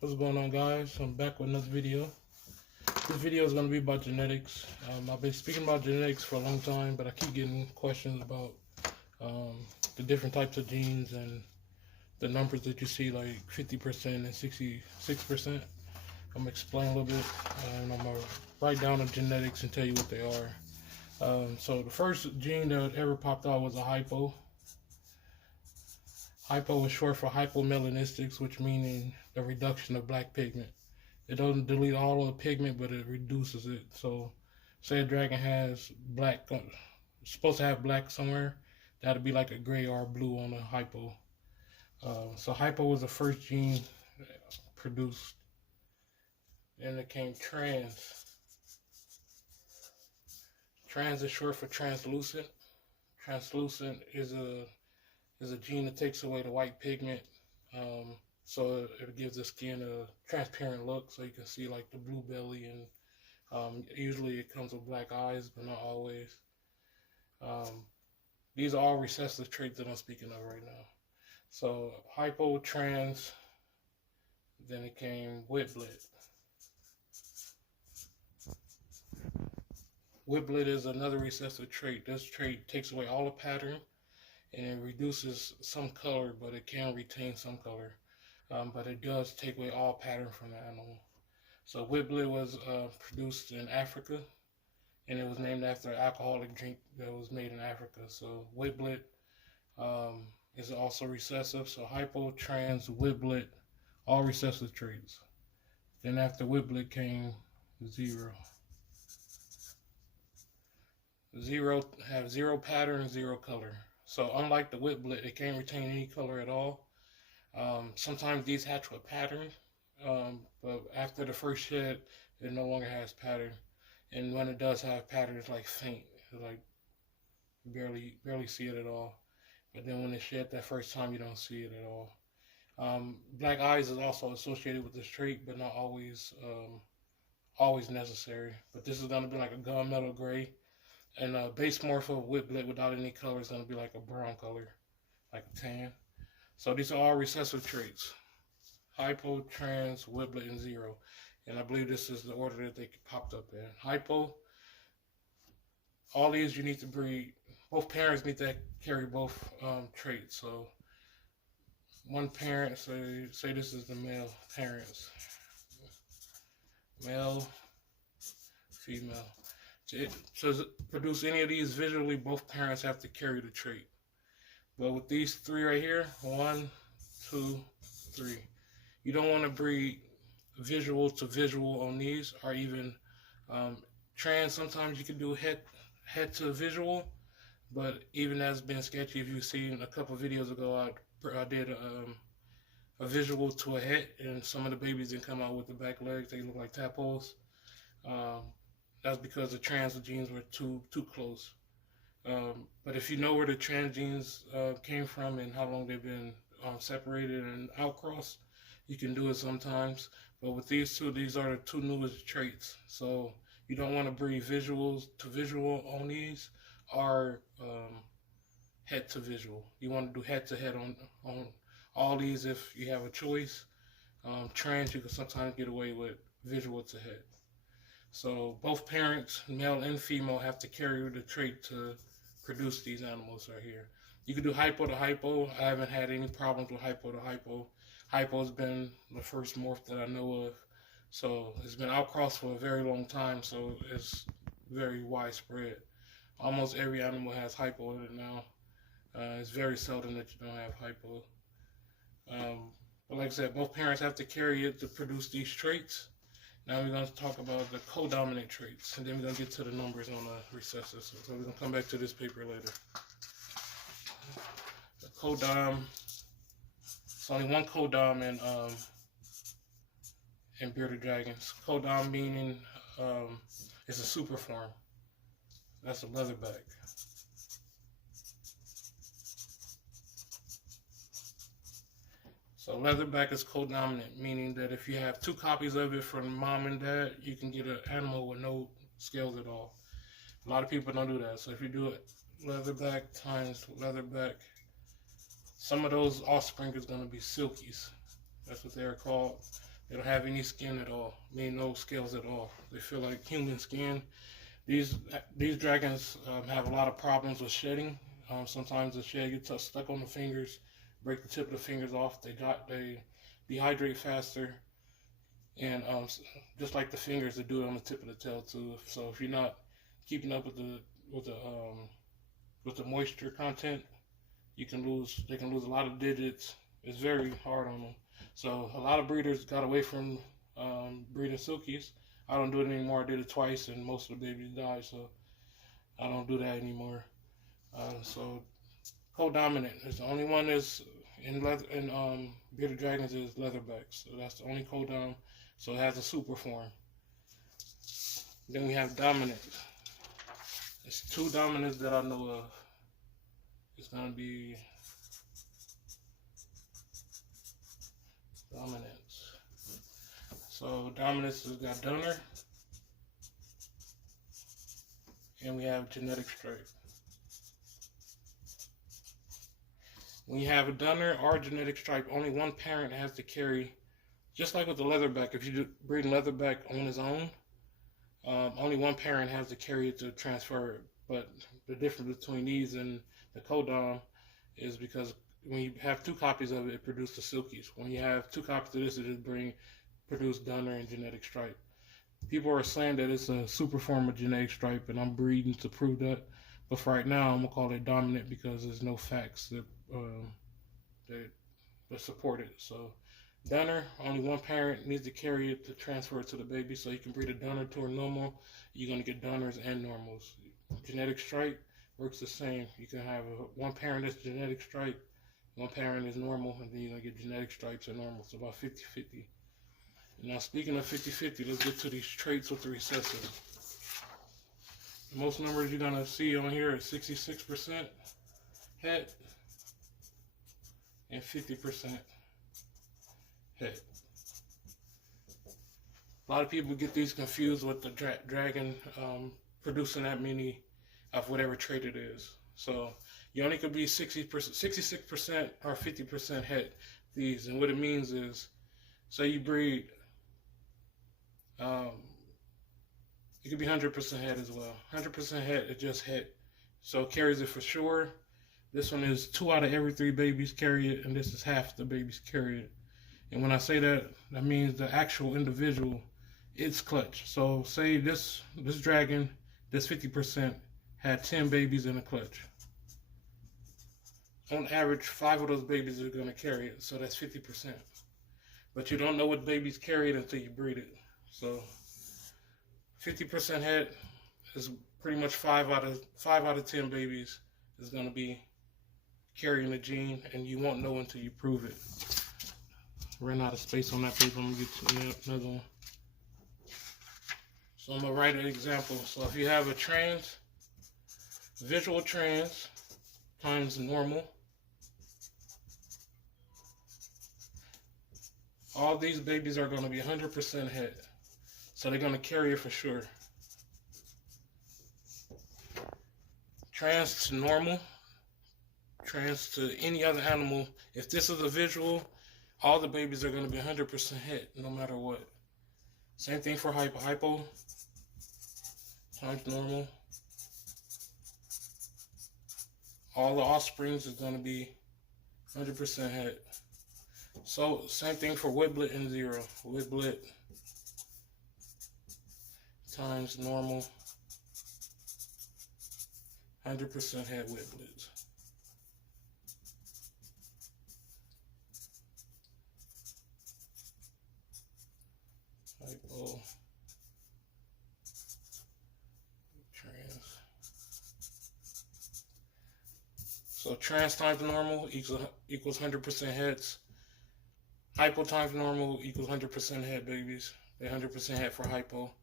What's going on, guys? I'm back with another video. This video is going to be about genetics. I've been speaking about genetics for a long time, but I keep getting questions about um, the different types of genes and the numbers that you see, like 50% and 66%. I'm going to explain a little bit, and I'm going to write down the genetics and tell you what they are. So the first gene that ever popped out was a hypo. Hypo is short for hypomelanistics, which meaning the reduction of black pigment. It doesn't delete all of the pigment, but it reduces it. So, say a dragon has black, supposed to have black somewhere, that'd be like a gray or a blue on a hypo. So hypo was the first gene produced. Then it came trans. Trans is short for translucent. Translucent is a gene that takes away the white pigment. So it gives the skin a transparent look, so you can see like the blue belly, and usually it comes with black eyes, but not always. Um, these are all recessive traits that I'm speaking of right now. So hypo, trans, then it came whiplet. Whiplet is another recessive trait. This trait takes away all the pattern and it reduces some color, but it can retain some color. But it does take away all pattern from the animal. So whiplet was produced in Africa, and it was named after an alcoholic drink that was made in Africa. So whiplet is also recessive. So hypo, trans, whiplet, all recessive traits. Then after whiplet came zero. Zero have zero pattern, zero color. So unlike the whiplet, it can't retain any color at all. Sometimes these hatch with pattern, but after the first shed, it no longer has pattern. And when it does have pattern, it's like faint, it's like barely see it at all. But then when it shed that first time, you don't see it at all. Black eyes is also associated with this trait, but not always necessary. But this is gonna be like a gunmetal gray, and base morph of whiplet without any color is gonna be like a brown color, like a tan. So these are all recessive traits: hypo, trans, whiplet, and zero. And I believe this is the order that they popped up in. Hypo, all these you need to breed. Both parents need to carry both traits. So one parent, say this is the male parents, male, female. To produce any of these visually, both parents have to carry the trait. But with these three right here, 1, 2, 3, you don't want to breed visual to visual on these, or even trans. Sometimes you can do head to visual, but even that's been sketchy. If you've seen a couple videos ago, I did a visual to a head, and some of the babies didn't come out with the back legs; they look like tadpoles. Um, that's because the trans genes were too close. But if you know where the trans genes came from and how long they've been separated and outcrossed, you can do it sometimes. But with these two, these are the two newest traits. So you don't want to breed visuals to visual on these, or head to visual. You want to do head to head on all these if you have a choice. Trans, you can sometimes get away with visual to head. So both parents, male and female, have to carry the trait to produce these animals right here. You can do hypo to hypo. I haven't had any problems with hypo to hypo. Hypo's been the first morph that I know of. So it's been outcrossed for a very long time, so it's very widespread. Almost every animal has hypo in it now. It's very seldom that you don't have hypo. But like I said, both parents have to carry it to produce these traits. Now we're going to talk about the codominant traits, and then we're going to get to the numbers on the recessive. So we're going to come back to this paper later. The codom, it's only one codom in bearded dragons. Codom meaning it's a super form. That's a leatherback. So leatherback is codominant, meaning that if you have two copies of it from mom and dad, you can get an animal with no scales at all. A lot of people don't do that. So if you do it leatherback times leatherback, some of those offspring is going to be silkies. That's what they're called. They don't have any skin at all. I mean, no scales at all. They feel like human skin. These dragons have a lot of problems with shedding. Sometimes the shed gets stuck on the fingers, break the tip of the fingers off. They dehydrate faster, and just like the fingers, they do it on the tip of the tail too. So if you're not keeping up with the moisture content, they can lose a lot of digits. It's very hard on them. So a lot of breeders got away from breeding silkies. I don't do it anymore. I did it twice, and most of the babies died, so I don't do that anymore. So co-dominant is the only one that's in leather and bearded dragons is leatherbacks. So that's the only co-dom. So it has a super form. Then we have dominant. There's two dominants that I know of. It's gonna be dominance. So dominance has got donor, and we have genetic stripe. When you have a donor or genetic stripe, only one parent has to carry. Just like with the leatherback, if you breed leatherback on his own, only one parent has to carry it to transfer it. But the difference between these and the co-dom is because when you have two copies of it, it produces the silkies. When you have two copies of this, it just produce donor and genetic stripe. People are saying that it's a super form of genetic stripe, and I'm breeding to prove that. But for right now, I'm gonna call it dominant because there's no facts that support it. So donor, only one parent needs to carry it to transfer it to the baby. So you can breed a donor to a normal. You're gonna get donors and normals. Genetic stripe works the same. You can have one parent that's genetic stripe, one parent is normal, and then you're gonna get genetic stripes and normals. So about 50-50. Now speaking of 50-50, let's get to these traits with the recessive. The most numbers you're gonna see on here is 66% het and 50% het. A lot of people get these confused with the dragon producing that many of whatever trait it is. So you only could be 66% or 50% het these, and what it means is, say you breed, it could be 100% het as well. 100% het is just het, so it carries it for sure. This one is 2 out of every 3 babies carry it, and this is half the babies carry it. And when I say that, that means the actual individual, it's clutch. So say this dragon, this 50% had 10 babies in a clutch. On average, 5 of those babies are going to carry it, so that's 50%. But you don't know what babies carry it until you breed it. So 50% het is pretty much 5 out of 10 babies is going to be carrying the gene, and you won't know until you prove it. Ran out of space on that paper. I'm going to get to another one. So I'm going to write an example. So if you have a visual trans times normal, all these babies are going to be 100% het. So they're going to carry it for sure. Trans to normal, trans to any other animal. If this is a visual, all the babies are going to be 100% het, no matter what. Same thing for hypo. Hypo times normal. All the offsprings is going to be 100% het. So same thing for whiblet and zero. Whiblet times normal, 100% het whiblets. Hypo, trans. So trans times normal equals 100% heads. Hypo times normal equals 100% het babies. They're 100% het for hypo.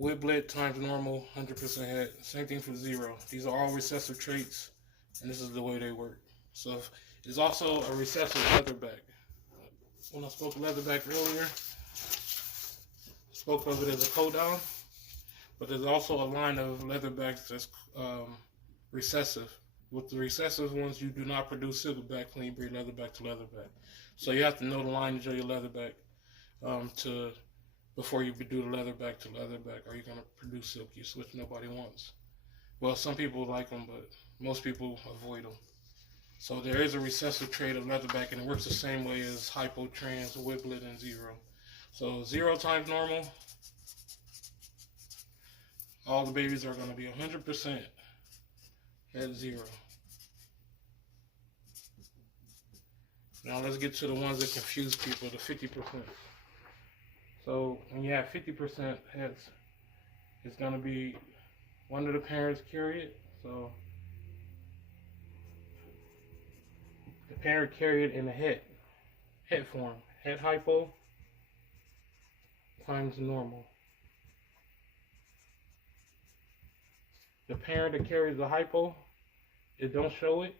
Whiblet times normal, 100% het. Same thing for zero. These are all recessive traits, and this is the way they work. So it's also a recessive leatherback. When I spoke of leatherback earlier, I spoke of it as a codon, but there's also a line of leatherbacks that's recessive. With the recessive ones, you do not produce silverback when you breed leatherback to leatherback. So you have to know the lineage of your leatherback. to before you do the leatherback to leatherback, or you're gonna produce silkies, which nobody wants. Well, some people like them, but most people avoid them. So there is a recessive trait of leatherback, and it works the same way as hypo, trans, wiblet, and zero. So 0 times normal, all the babies are going to be 100% at 0. Now let's get to the ones that confuse people, the 50%. So when you have 50% heads, it's going to be one of the parents carry it. So the parent carry it in the head form, head hypo times normal. The parent that carries the hypo, it don't show it,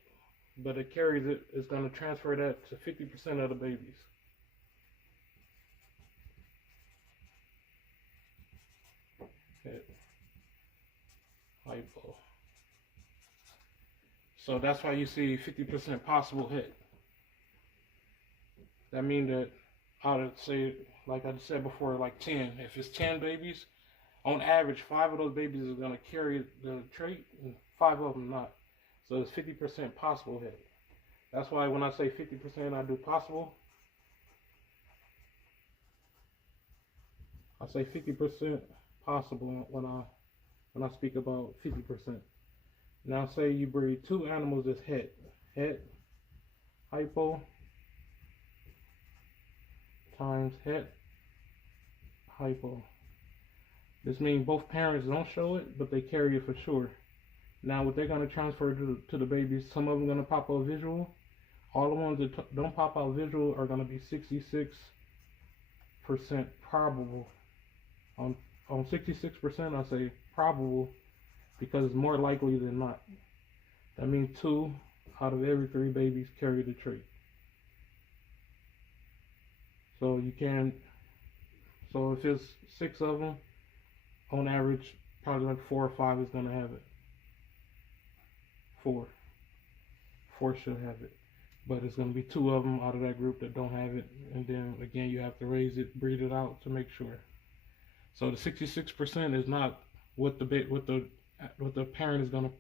but it carries it, is going to transfer that to 50% of the babies. Head hypo. So that's why you see 50% possible hit. That means that out of, say, like I said before, like 10, if it's 10 babies, on average, 5 of those babies are going to carry the trait, and 5 of them not. So it's 50% possible hit. That's why when I say 50%, I do possible. I say 50% possible when I speak about 50%. Now say you breed 2 animals that's het hypo times het hypo. This means both parents don't show it, but they carry it for sure. Now what they're going to transfer to the babies, some of them are going to pop out visual. All the ones that don't pop out visual are going to be 66% probable. On 66% I say probable because it's more likely than not. That means 2 out of every 3 babies carry the trait. So you can, so if it's 6 of them, on average, probably like 4 or 5 is going to have it. 4 should have it. But it's going to be 2 of them out of that group that don't have it. And then again, you have to raise it, breed it out to make sure. So the 66% is not what the parent is going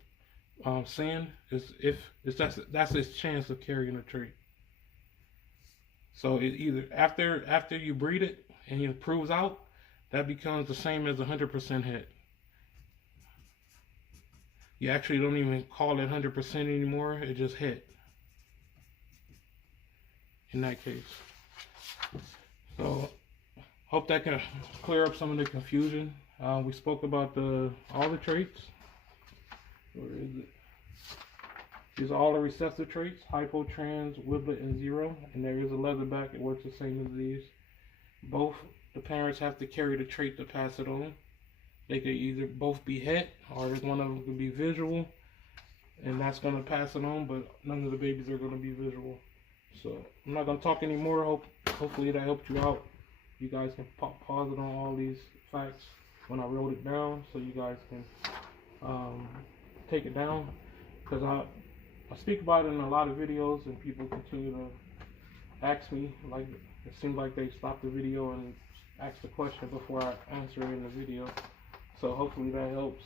to send. That's its chance of carrying a trait. So it either after you breed it and it proves out, that becomes the same as 100% hit. You actually don't even call it 100% anymore. It just hit. In that case. So hope that can clear up some of the confusion. We spoke about all the traits. Where is it? These are all the recessive traits: hypo, trans, wiblet, and zero. And there is a leatherback. It works the same as these. Both the parents have to carry the trait to pass it on. They could either both be het, or one of them could be visual, and that's going to pass it on, but none of the babies are going to be visual. So I'm not going to talk anymore. Hopefully that helped you out. You guys can pause it on all these facts when I wrote it down, so you guys can take it down, because I speak about it in a lot of videos, and people continue to ask me. Like, it seems like they stop the video and ask the question before I answer it in the video. So hopefully that helps.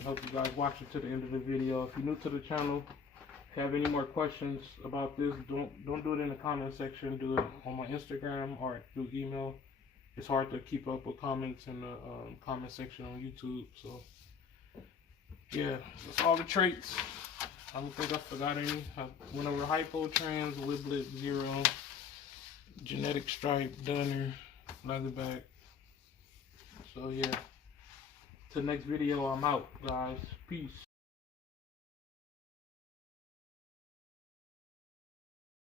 I hope you guys watch it to the end of the video. If you're new to the channel, if you have any more questions about this, don't do it in the comment section. Do it on my Instagram or through email. It's hard to keep up with comments in the comment section on YouTube. So yeah, that's all the traits. I don't think I forgot any. I went over hypo, trans, wiblet, zero, genetic stripe, dunner, leatherback. So yeah, till next video, I'm out, guys. Peace.